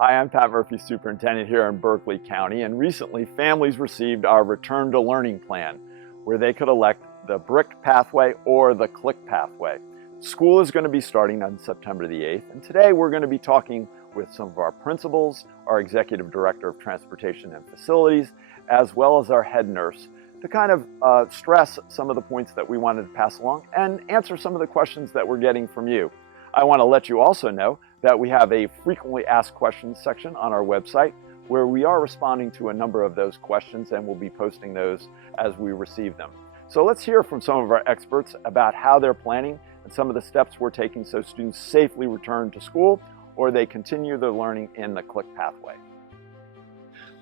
Hi, I'm Pat Murphy, Superintendent here in Berkeley County, and recently families received our Return to Learning Plan, where they could elect the brick pathway or the click pathway. School is going to be starting on September the 8th, and today we're going to be talking with some of our principals, our Executive Director of Transportation and Facilities, as well as our head nurse, to kind of stress some of the points that we wanted to pass along and answer some of the questions that we're getting from you. I want to let you also know that we have a frequently asked questions section on our website where we are responding to a number of those questions, and we'll be posting those as we receive them. So let's hear from some of our experts about how they're planning and some of the steps we're taking so students safely return to school or they continue their learning in the click pathway.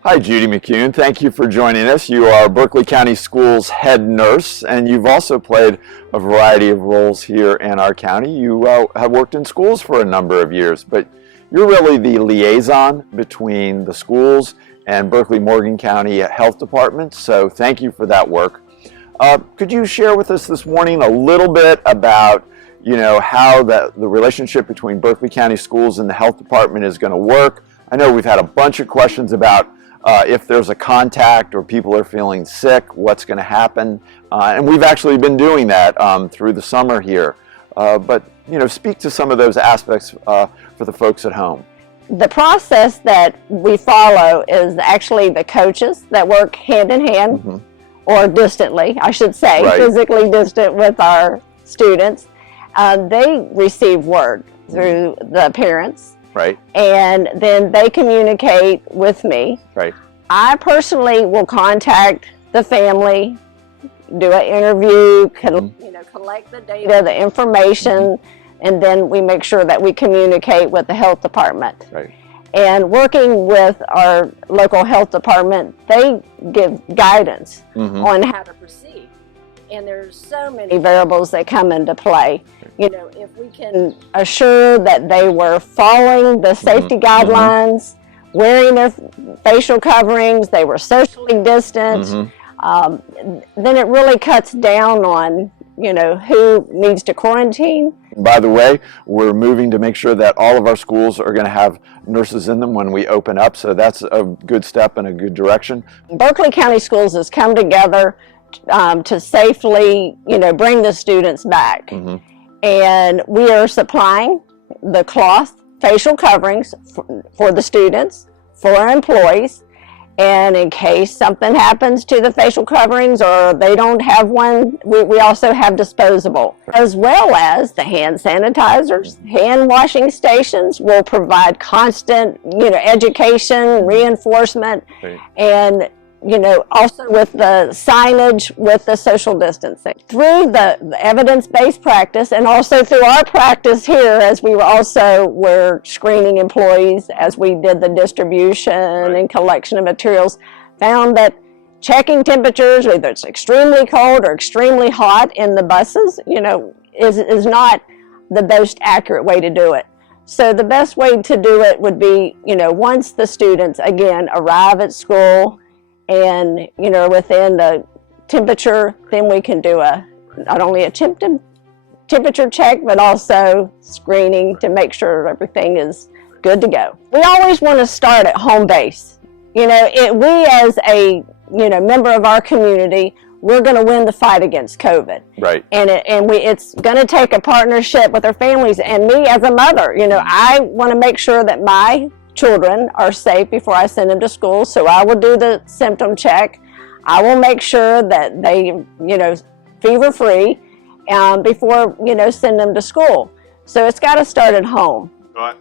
Hi, Judy McCune. Thank you for joining us. You are Berkeley County Schools head nurse, and you've also played a variety of roles here in our county. You have worked in schools for a number of years, but you're really the liaison between the schools and Berkeley-Morgan County Health Department, so thank you for that work. Could you share with us this morning a little bit about how the relationship between Berkeley County Schools and the Health Department is going to work? I know we've had a bunch of questions about if there's a contact or people are feeling sick, what's going to happen. And we've actually been doing that through the summer here. But speak to some of those aspects for the folks at home. The process that we follow is actually the coaches that work hand in hand, or distantly, I should say, right. Physically distant with our students. They receive word through the parents. Right. And then they communicate with me. Right. I personally will contact the family, do an interview, collect the data, the information, and then we make sure that we communicate with the health department. Right. And working with our local health department, they give guidance on how to proceed. And there's so many variables that come into play. If we can assure that they were following the safety guidelines, wearing their facial coverings, they were socially distant, then it really cuts down on, who needs to quarantine. By the way, we're moving to make sure that all of our schools are going to have nurses in them when we open up, so that's a good step in a good direction. Berkeley County Schools has come together to safely, bring the students back. And we are supplying the cloth facial coverings for the students, for our employees, and in case something happens to the facial coverings or they don't have one, we also have disposable, as well as the hand sanitizers. Hand washing stations will provide constant, education, reinforcement, and also with the signage, with the social distancing. Through the evidence-based practice and also through our practice here, as we were screening employees as we did the distribution and collection of materials, found that checking temperatures, whether it's extremely cold or extremely hot in the buses, is not the most accurate way to do it. So the best way to do it would be, once the students, again, arrive at school, and within the temperature, then we can do not only a temperature check, but also screening to make sure everything is good to go. We always want to start at home base. We as a member of our community, we're going to win the fight against COVID. Right. And it's going to take a partnership with our families, and me as a mother. I want to make sure that my children are safe before I send them to school, so I will do the symptom check. I will make sure that they, fever-free before, send them to school. So it's got to start at home.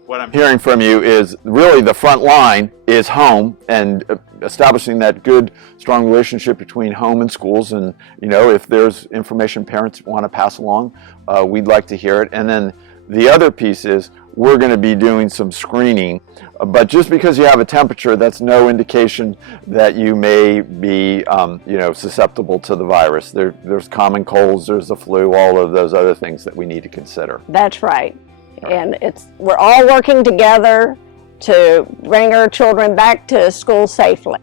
What I'm hearing from you is really the front line is home, and establishing that good, strong relationship between home and schools. And, if there's information parents want to pass along, we'd like to hear it. And then the other piece is we're going to be doing some screening, but just because you have a temperature, that's no indication that you may be, susceptible to the virus. There's common colds, there's the flu, all of those other things that we need to consider. That's right. And we're all working together to bring our children back to school safely.